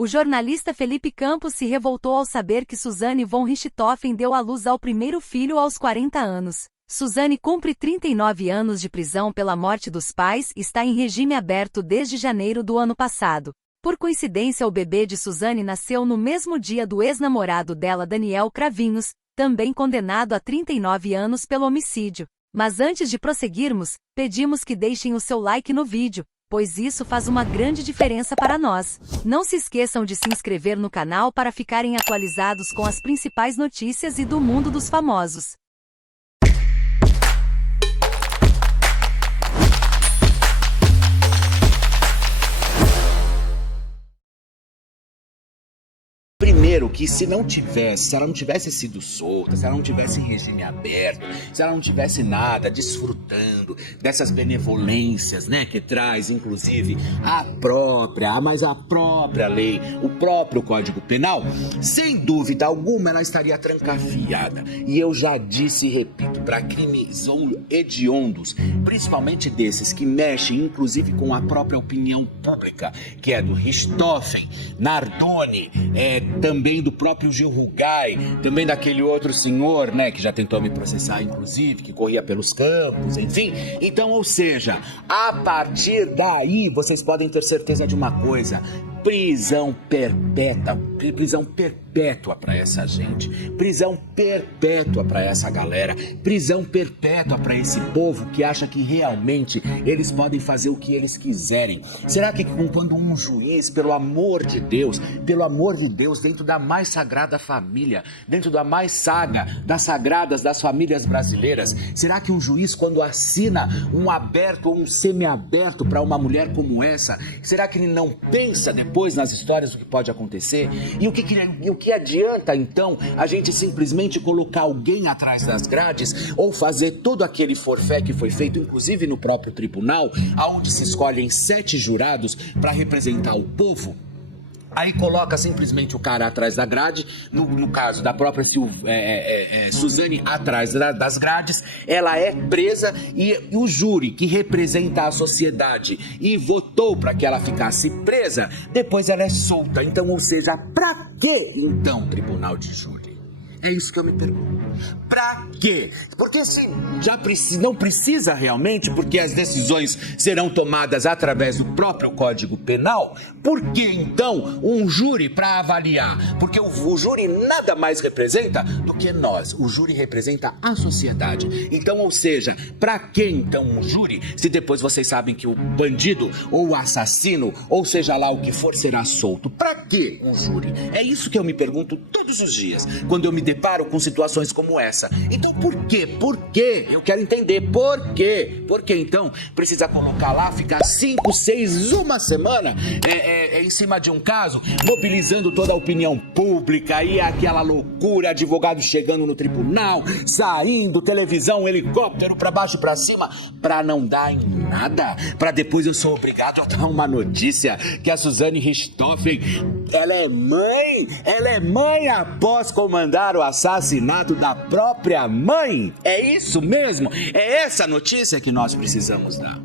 O jornalista Felipe Campos se revoltou ao saber que Suzane von Richthofen deu à luz ao primeiro filho aos 40 anos. Suzane cumpre 39 anos de prisão pela morte dos pais e está em regime aberto desde janeiro do ano passado. Por coincidência, o bebê de Suzane nasceu no mesmo dia do ex-namorado dela, Daniel Cravinhos, também condenado a 39 anos pelo homicídio. Mas antes de prosseguirmos, pedimos que deixem o seu like no vídeo, pois isso faz uma grande diferença para nós. Não se esqueçam de se inscrever no canal para ficarem atualizados com as principais notícias e do mundo dos famosos. Primeiro que se ela não tivesse sido solta, se ela não tivesse em regime aberto, se ela não tivesse nada, desfrutando dessas benevolências, né, que traz inclusive a própria lei, o próprio Código Penal, sem dúvida alguma ela estaria trancafiada. E eu já disse e repito, para crimes hediondos, principalmente desses que mexem inclusive com a própria opinião pública, que é do Richthofen, Nardoni, também do próprio Gil Rugai, também daquele outro senhor, né, que já tentou me processar, inclusive, que corria pelos campos, enfim. Então, ou seja, a partir daí, vocês podem ter certeza de uma coisa: prisão perpétua para essa gente, prisão perpétua para essa galera, prisão perpétua para esse povo que acha que realmente eles podem fazer o que eles quiserem. Será que quando um juiz, pelo amor de Deus, dentro da mais sagrada família, dentro da mais das sagradas das famílias brasileiras, será que um juiz, quando assina um aberto ou um semiaberto para uma mulher como essa, será que ele não pensa depois nas histórias do que pode acontecer? E o que adianta então a gente simplesmente colocar alguém atrás das grades ou fazer todo aquele forfé que foi feito inclusive no próprio tribunal, onde se escolhem 7 jurados para representar o povo? Aí coloca simplesmente o cara atrás da grade, no caso da própria Suzane atrás das grades, ela é presa e o júri que representa a sociedade e votou para que ela ficasse presa, depois ela é solta. Então, ou seja, pra que então tribunal de júri? É isso que eu me pergunto. Pra quê? Porque se não precisa realmente, porque as decisões serão tomadas através do próprio Código Penal, por que então um júri para avaliar? Porque o júri nada mais representa do que nós. O júri representa a sociedade. Então, ou seja, pra que então um júri, se depois vocês sabem que o bandido ou o assassino, ou seja lá o que for, será solto? Pra que um júri? É isso que eu me pergunto todos os dias, quando eu me deparo com situações como essa. Então por quê? Por quê? Eu quero entender por quê. Por que então precisa colocar lá, ficar 5, 6, uma semana em cima de um caso, mobilizando toda a opinião pública e aquela loucura, advogado chegando no tribunal, saindo, televisão, helicóptero pra baixo e pra cima, pra não dar em nada, pra depois eu sou obrigado a dar uma notícia que a Suzane Richthofen, ela é mãe após comandar o assassinato da própria mãe. É isso mesmo? É essa notícia que nós precisamos dar,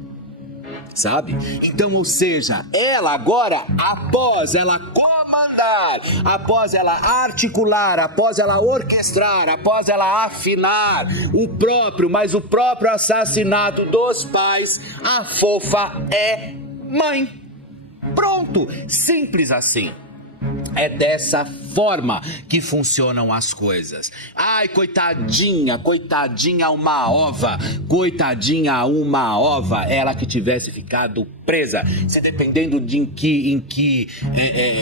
sabe? Então, ou seja, ela agora, após ela comandar, após ela articular, após ela orquestrar, após ela afinar o próprio assassinato dos pais, a fofa é mãe. Pronto, simples assim. É dessa forma que funcionam as coisas. Ai, coitadinha uma ova, ela que tivesse ficado presa. Se dependendo de em que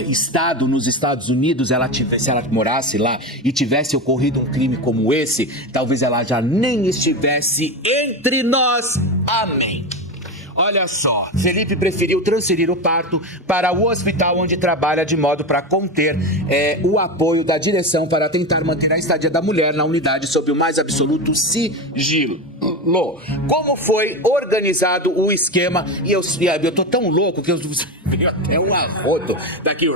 estado nos Estados Unidos se ela morasse lá e tivesse ocorrido um crime como esse, talvez ela já nem estivesse entre nós. Amém. Olha só, Felipe preferiu transferir o parto para o hospital onde trabalha de modo para conter o apoio da direção para tentar manter a estadia da mulher na unidade sob o mais absoluto sigilo. Como foi organizado o esquema? E eu tô tão louco que eu Veio até um arroto daqui,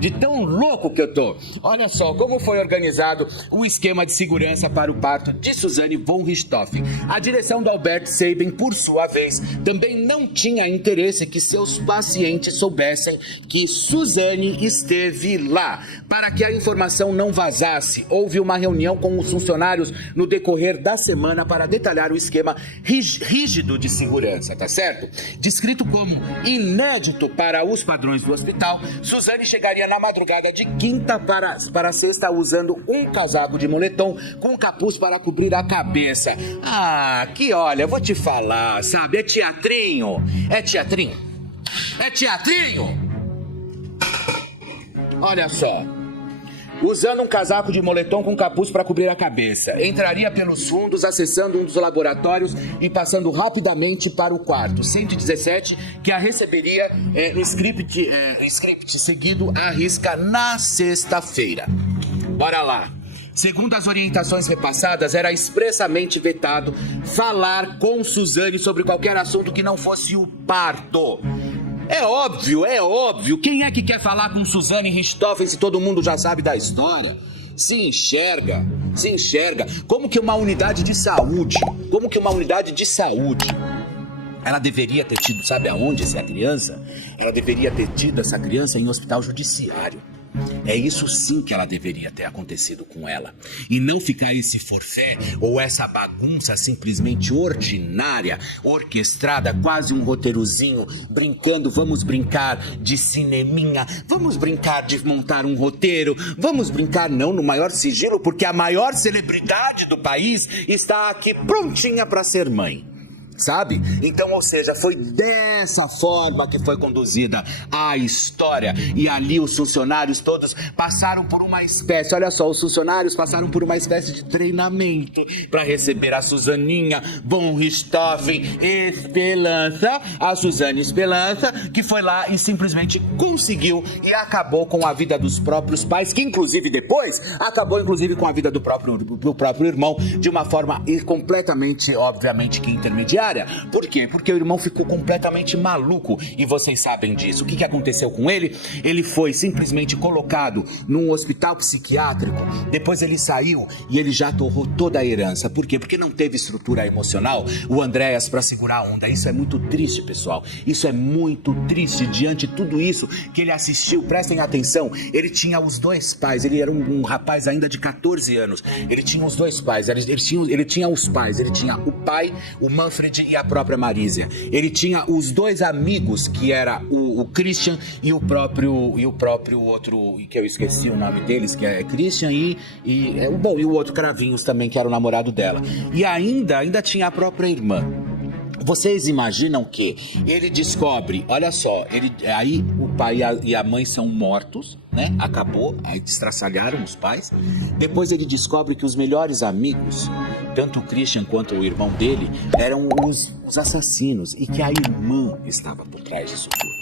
de tão louco que eu tô. Olha só como foi organizado o esquema de segurança para o parto de Suzane von Richthofen. A direção do Albert Sabin, por sua vez, também não tinha interesse que seus pacientes soubessem que Suzane esteve lá. Para que a informação não vazasse, houve uma reunião com os funcionários no decorrer da semana para detalhar o esquema rígido de segurança, tá certo? Descrito como inédito para os padrões do hospital, Suzane chegaria na madrugada de quinta para sexta usando um casaco de moletom com capuz para cobrir a cabeça. Ah, que olha, vou te falar, sabe? É teatrinho. É teatrinho. É teatrinho. Olha só. Usando um casaco de moletom com capuz para cobrir a cabeça. Entraria pelos fundos, acessando um dos laboratórios e passando rapidamente para o quarto 117, que a receberia no script seguido à risca na sexta-feira. Bora lá. Segundo as orientações repassadas, era expressamente vetado falar com Suzane sobre qualquer assunto que não fosse o parto. É óbvio. Quem é que quer falar com Suzane Richthofen se todo mundo já sabe da história? Se enxerga. Como que uma unidade de saúde, ela deveria ter tido, sabe aonde essa criança? Ela deveria ter tido essa criança em um hospital judiciário. É isso sim que ela deveria ter acontecido com ela. E não ficar esse forfé ou essa bagunça simplesmente ordinária, orquestrada, quase um roteirozinho, brincando, vamos brincar de cineminha, vamos brincar de montar um roteiro, vamos brincar não no maior sigilo, porque a maior celebridade do país está aqui prontinha para ser mãe. Sabe? Então, ou seja, foi dessa forma que foi conduzida a história. E ali os funcionários todos passaram por uma espécie, olha só, os funcionários passaram por uma espécie de treinamento para receber a Suzaninha von Richthofen Esperança, a Suzane Esperança, que foi lá e simplesmente conseguiu e acabou com a vida dos próprios pais, que inclusive depois acabou inclusive com a vida do próprio irmão, de uma forma completamente, obviamente, que intermediária. Por quê? Porque o irmão ficou completamente maluco e vocês sabem disso. O que aconteceu com ele? Ele foi simplesmente colocado num hospital psiquiátrico, depois ele saiu e ele já torrou toda a herança. Por quê? Porque não teve estrutura emocional, o Andréas, para segurar a onda. Isso é muito triste, pessoal. Isso é muito triste diante de tudo isso que ele assistiu. Prestem atenção, ele tinha os dois pais, ele era um rapaz ainda de 14 anos. Ele tinha os dois pais, ele tinha os pais, ele tinha o pai, o Manfred e a própria Marísia. Ele tinha os dois amigos, que era o Christian e o próprio outro, que eu esqueci o nome deles, que é Christian e o outro Cravinhos também, que era o namorado dela. E ainda tinha a própria irmã. Vocês imaginam que ele descobre, olha só, aí o pai e a mãe são mortos, né? Acabou, aí destraçalharam os pais. Depois ele descobre que os melhores amigos, tanto o Christian quanto o irmão dele, eram os assassinos e que a irmã estava por trás disso tudo.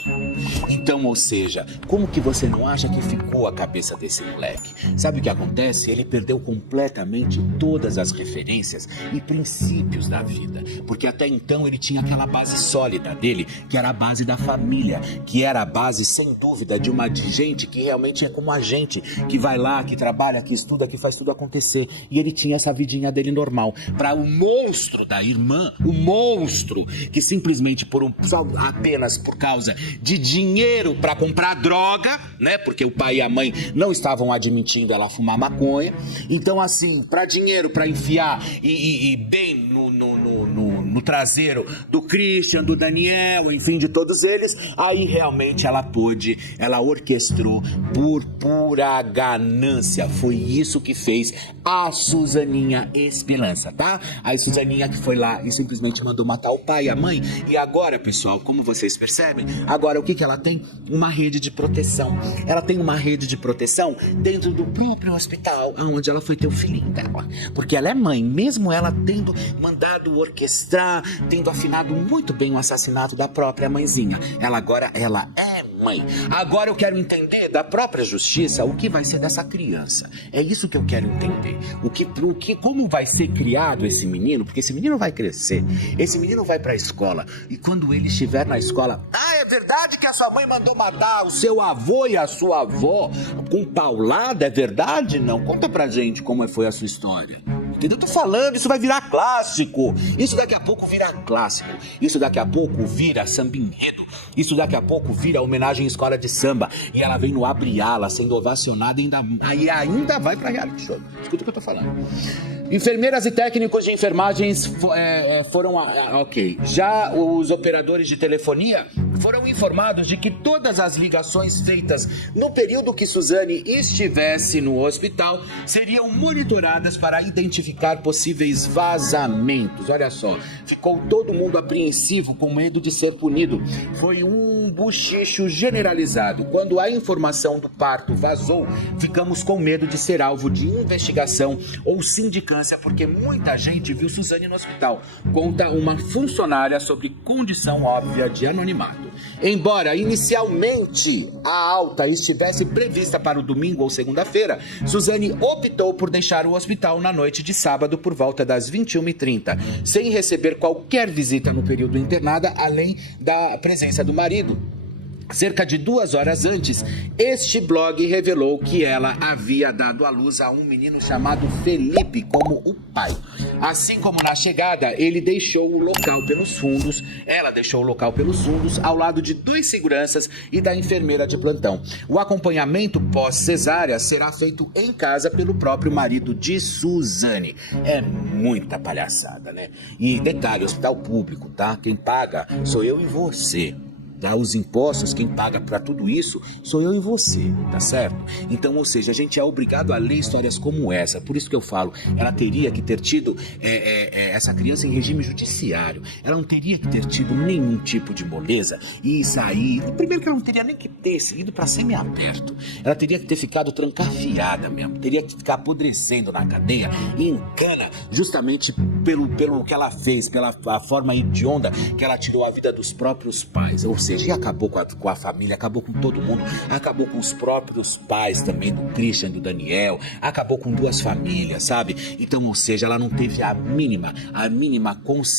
Então, ou seja, como que você não acha que ficou a cabeça desse moleque? Sabe o que acontece? Ele perdeu completamente todas as referências e princípios da vida, porque até então ele tinha aquela base sólida dele, que era a base da família, que era a base, sem dúvida, de gente que realmente é como a gente, que vai lá, que trabalha, que estuda, que faz tudo acontecer. E ele tinha essa vidinha dele normal. Para o monstro da irmã, o monstro que simplesmente apenas por causa de dinheiro para comprar droga, né? Porque o pai e a mãe não estavam admitindo ela fumar maconha. Então, assim, para dinheiro, para enfiar e bem no traseiro do Christian, do Daniel, enfim, de todos eles, aí realmente ela orquestrou por pura ganância. Foi isso que fez a Suzaninha Esperança, tá? A Suzaninha que foi lá e simplesmente mandou matar o pai e a mãe. E agora, pessoal, como vocês percebem, agora o que ela tem? Uma rede de proteção. Ela tem uma rede de proteção dentro do próprio hospital onde ela foi ter o filhinho dela. Porque ela é mãe, mesmo ela tendo mandado orquestrar justiça, tendo afinado muito bem o assassinato da própria mãezinha. Agora ela é mãe. Agora eu quero entender da própria justiça o que vai ser dessa criança. É isso que eu quero entender. Como vai ser criado esse menino, porque esse menino vai crescer, esse menino vai pra escola, e quando ele estiver na escola, é verdade que a sua mãe mandou matar o seu avô e a sua avó com paulada, é verdade? Não, conta pra gente como foi a sua história. Entendeu? Eu tô falando, isso vai virar clássico. Isso daqui a pouco vira clássico. Isso daqui a pouco vira samba enredo. Isso daqui a pouco vira homenagem à escola de samba. E ela vem no Abre Ala, sendo ovacionada e ainda vai pra reality show. Escuta o que eu tô falando. Enfermeiras e técnicos de enfermagens foram... ok. Já os operadores de telefonia foram informados de que todas as ligações feitas no período que Suzane estivesse no hospital seriam monitoradas para identificar possíveis vazamentos. Olha só, ficou todo mundo apreensivo com medo de ser punido. Foi um buchicho generalizado. Quando a informação do parto vazou, ficamos com medo de ser alvo de investigação ou sindicância, porque muita gente viu Suzane no hospital, conta uma funcionária sobre condição óbvia de anonimato. Embora inicialmente a alta estivesse prevista para o domingo ou segunda-feira, Suzane optou por deixar o hospital na noite de sábado por volta das 21h30, sem receber qualquer visita no período internada, além da presença do marido. Cerca de 2 horas antes, este blog revelou que ela havia dado à luz a um menino chamado Felipe como o pai. Assim como na chegada, ela deixou o local pelos fundos, ao lado de 2 seguranças e da enfermeira de plantão. O acompanhamento pós-cesárea será feito em casa pelo próprio marido de Suzane. É muita palhaçada, né? E detalhe, hospital público, tá? Quem paga sou eu e você. Tá? Os impostos, quem paga para tudo isso sou eu e você, tá certo? Então, ou seja, a gente é obrigado a ler histórias como essa. Por isso que eu falo, ela teria que ter tido essa criança em regime judiciário. Ela não teria que ter tido nenhum tipo de moleza e sair. Primeiro que ela não teria nem que ter ido para semiaberto. Ela teria que ter ficado trancafiada mesmo. Teria que ficar apodrecendo na cadeia e em cana, justamente pelo que ela fez, pela forma hedionda que ela tirou a vida dos próprios pais. Ou seja, e acabou com a família, acabou com todo mundo, acabou com os próprios pais também, do Christian e do Daniel, acabou com 2 famílias, sabe? Então, ou seja, ela não teve a mínima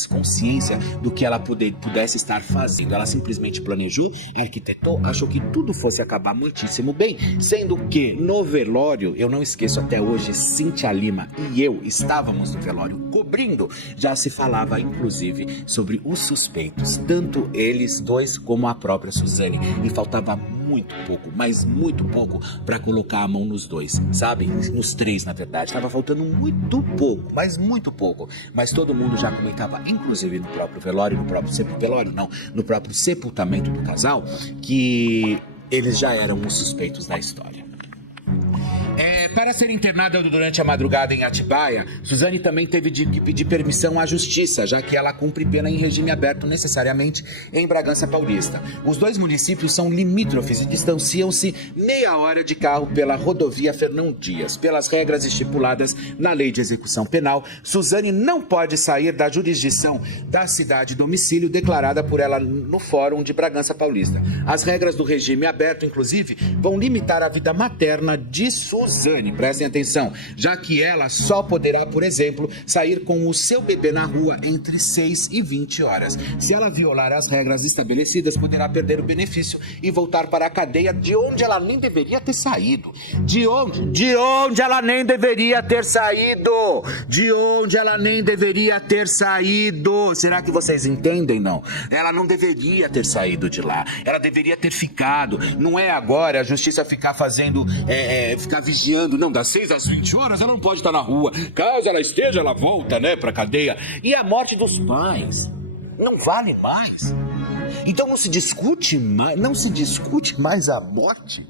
consciência do que ela pudesse estar fazendo. Ela simplesmente planejou, arquitetou, achou que tudo fosse acabar muitíssimo bem, sendo que no velório, eu não esqueço até hoje, Cíntia Lima e eu estávamos no velório cobrindo, já se falava inclusive sobre os suspeitos, tanto eles 2 como a própria Suzane, e faltava muito pouco, mas muito pouco para colocar a mão nos 2, sabe? Nos 3, na verdade, estava faltando muito pouco, mas muito pouco, mas todo mundo já comentava, inclusive no próprio velório, no próprio sepultamento do casal, que eles já eram os suspeitos da história. Para ser internada durante a madrugada em Atibaia, Suzane também teve que pedir permissão à justiça, já que ela cumpre pena em regime aberto necessariamente em Bragança Paulista. Os 2 municípios são limítrofes e distanciam-se meia hora de carro pela rodovia Fernão Dias. Pelas regras estipuladas na Lei de Execução Penal, Suzane não pode sair da jurisdição da cidade domicílio declarada por ela no Fórum de Bragança Paulista. As regras do regime aberto, inclusive, vão limitar a vida materna de Suzane. Prestem atenção, já que ela só poderá, por exemplo, sair com o seu bebê na rua entre 6 e 20 horas. Se ela violar as regras estabelecidas, poderá perder o benefício e voltar para a cadeia de onde ela nem deveria ter saído. De onde ela nem deveria ter saído. De onde ela nem deveria ter saído. Será que vocês entendem, não? Ela não deveria ter saído de lá. Ela deveria ter ficado. Não é agora a justiça ficar fazendo, ficar vigiando. Não, das 6 às 20 horas ela não pode estar na rua. Caso ela esteja, ela volta, pra cadeia. E a morte dos pais não vale mais. Então não se discute mais a morte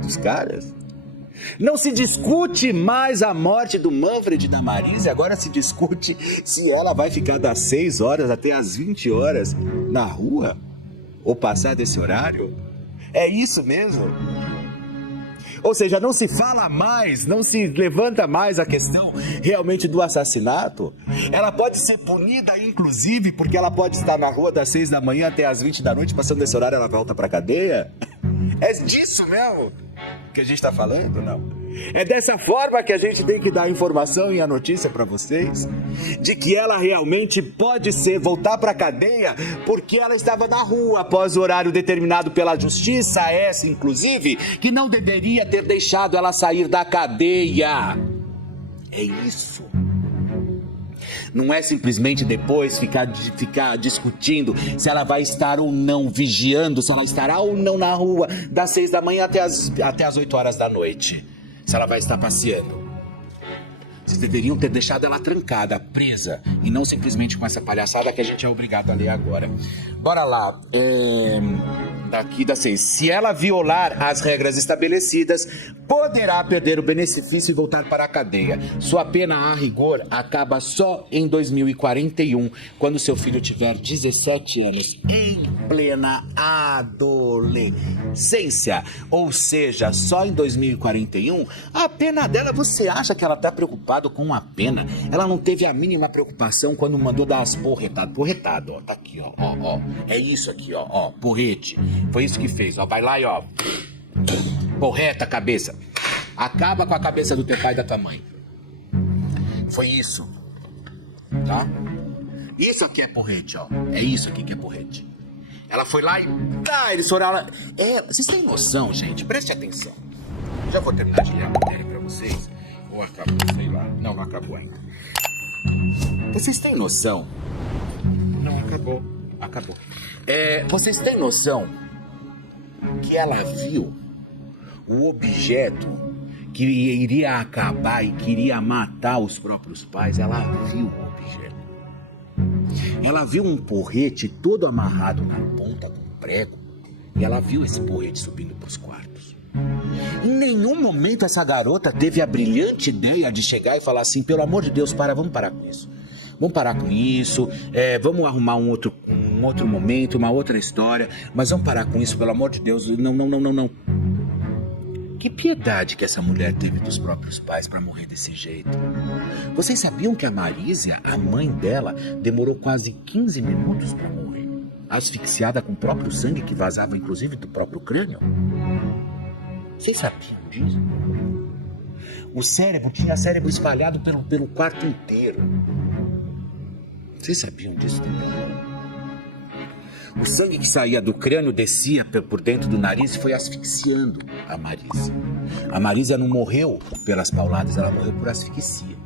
dos caras. Não se discute mais a morte do Manfred e da Marise. Agora se discute se ela vai ficar das 6 horas até as 20 horas na rua ou passar desse horário. É isso mesmo? Ou seja, não se fala mais, não se levanta mais a questão realmente do assassinato. Ela pode ser punida, inclusive, porque ela pode estar na rua das 6 da manhã até as 20 da noite, passando desse horário ela volta pra cadeia. É disso mesmo que a gente tá falando, não? É dessa forma que a gente tem que dar a informação e a notícia para vocês, de que ela realmente pode voltar para a cadeia porque ela estava na rua após o horário determinado pela justiça, essa inclusive, que não deveria ter deixado ela sair da cadeia. É isso. Não é simplesmente depois ficar discutindo se ela vai estar ou não vigiando, se ela estará ou não na rua das 6 da manhã até as 8 horas da noite. Se ela vai estar passeando. Vocês deveriam ter deixado ela trancada, presa, e não simplesmente com essa palhaçada que a gente é obrigado a ler agora. Bora lá. Daqui das 6. Se ela violar as regras estabelecidas, poderá perder o benefício e voltar para a cadeia. Sua pena, a rigor, acaba só em 2041, quando seu filho tiver 17 anos, em plena adolescência. Ou seja, só em 2041, a pena dela, você acha que ela está preocupada com a pena? Ela não teve a mínima preocupação quando mandou dar as porretadas. Porretado, ó, tá aqui, ó. É isso aqui, ó, porrete. Foi isso que fez, ó. Vai lá e ó. Porreta a cabeça. Acaba com a cabeça do teu pai e da tua mãe. Foi isso. Tá? Isso aqui é porrete, ó. É isso aqui que é porrete. Ela foi lá e... eles foram lá... vocês têm noção, gente? Preste atenção. Já vou terminar de ler a matéria pra vocês. Ou acabou, sei lá. Não acabou ainda. Vocês têm noção? Não, acabou. Acabou. Vocês têm noção que ela viu o objeto que iria acabar e queria matar os próprios pais? Ela viu o objeto. Ela viu um porrete todo amarrado na ponta com prego e ela viu esse porrete subindo para os quartos. Em nenhum momento essa garota teve a brilhante ideia de chegar e falar assim: pelo amor de Deus, vamos parar com isso. Vamos parar com isso, vamos arrumar um outro momento, uma outra história, mas vamos parar com isso, pelo amor de Deus, não. Que piedade que essa mulher teve dos próprios pais para morrer desse jeito. Vocês sabiam que a Marísia, a mãe dela, demorou quase 15 minutos para morrer, asfixiada com o próprio sangue que vazava inclusive do próprio crânio? Vocês sabiam disso? Tinha cérebro espalhado pelo quarto inteiro. Vocês sabiam disso também? O sangue que saía do crânio descia por dentro do nariz e foi asfixiando a Marisa. A Marisa não morreu pelas pauladas, ela morreu por asfixia.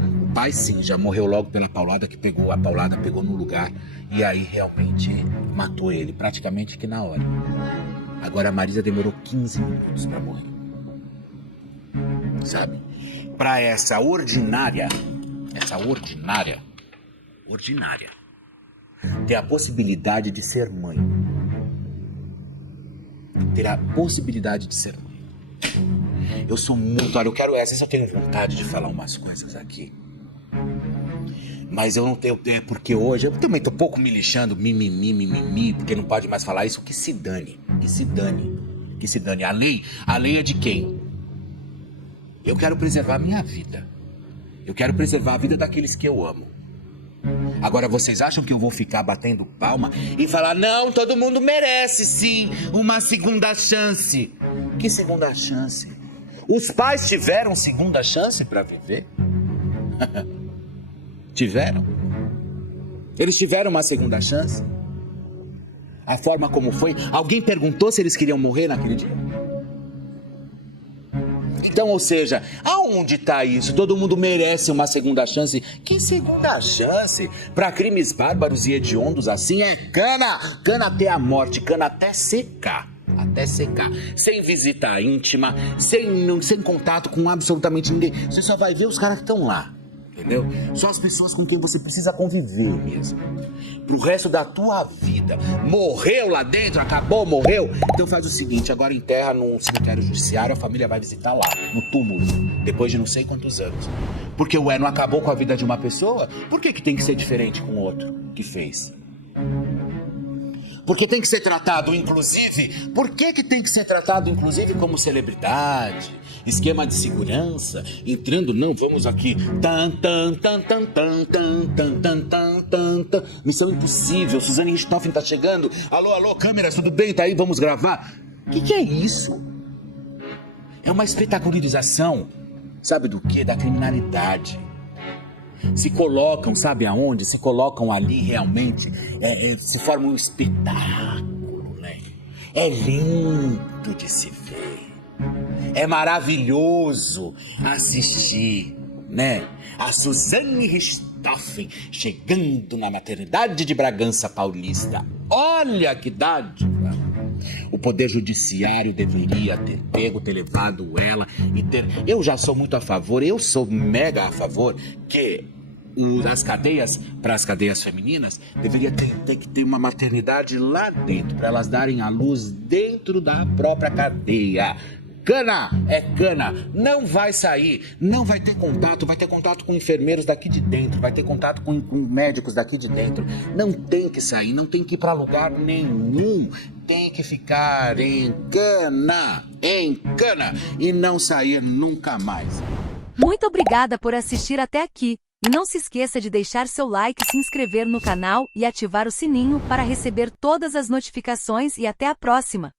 O pai sim, já morreu logo pela paulada que pegou, a paulada pegou no lugar e aí realmente matou ele, praticamente que na hora. Agora a Marisa demorou 15 minutos para morrer. Sabe? Para essa ordinária, ter a possibilidade de ser mãe. Eu sou muito... Olha, às vezes eu tenho vontade de falar umas coisas aqui. Mas eu não tenho... porque hoje... Eu também tô um pouco me lixando, mimimi, porque não pode mais falar isso. Que se dane. A lei é de quem? Eu quero preservar a minha vida. Eu quero preservar a vida daqueles que eu amo. Agora, vocês acham que eu vou ficar batendo palma e falar: não, todo mundo merece sim uma segunda chance? Que segunda chance? Os pais tiveram segunda chance para viver? Tiveram? Eles tiveram uma segunda chance? A forma como foi? Alguém perguntou se eles queriam morrer naquele dia? Então, ou seja, aonde está isso? Todo mundo merece uma segunda chance. Que segunda chance? Para crimes bárbaros e hediondos assim é cana até a morte, cana até secar. Sem visita íntima, sem contato com absolutamente ninguém. Você só vai ver os caras que estão lá. Entendeu? Só as pessoas com quem você precisa conviver mesmo. Pro resto da tua vida. Morreu lá dentro, acabou, morreu. Então faz o seguinte, agora enterra num cemitério judiciário, a família vai visitar lá, no túmulo, depois de não sei quantos anos. Porque não acabou com a vida de uma pessoa, por que tem que ser diferente com o outro que fez? Porque tem que ser tratado, inclusive... Por que tem que ser tratado, inclusive, como celebridade? Esquema de segurança? Entrando, não, vamos aqui. Missão Impossível, Suzane Richthofen tá chegando. Alô, alô, câmeras, tudo bem? Tá aí, vamos gravar? O que é isso? É uma espetacularização, sabe do quê? Da criminalidade. Se colocam, sabe aonde? Se colocam ali realmente, se forma um espetáculo, né? É lindo de se ver. É maravilhoso assistir, né? A Suzane Richthofen chegando na maternidade de Bragança Paulista. Olha que dádiva! O Poder Judiciário deveria ter levado ela e ter... Eu já sou muito a favor, eu sou mega a favor que as cadeias, para as cadeias femininas, deveria ter que ter uma maternidade lá dentro, para elas darem à luz dentro da própria cadeia. Cana é cana, não vai sair, não vai ter contato, vai ter contato com enfermeiros daqui de dentro, vai ter contato com médicos daqui de dentro. Não tem que sair, não tem que ir para lugar nenhum, tem que ficar em cana, e não sair nunca mais. Muito obrigada por assistir até aqui. E não se esqueça de deixar seu like, se inscrever no canal e ativar o sininho para receber todas as notificações e até a próxima.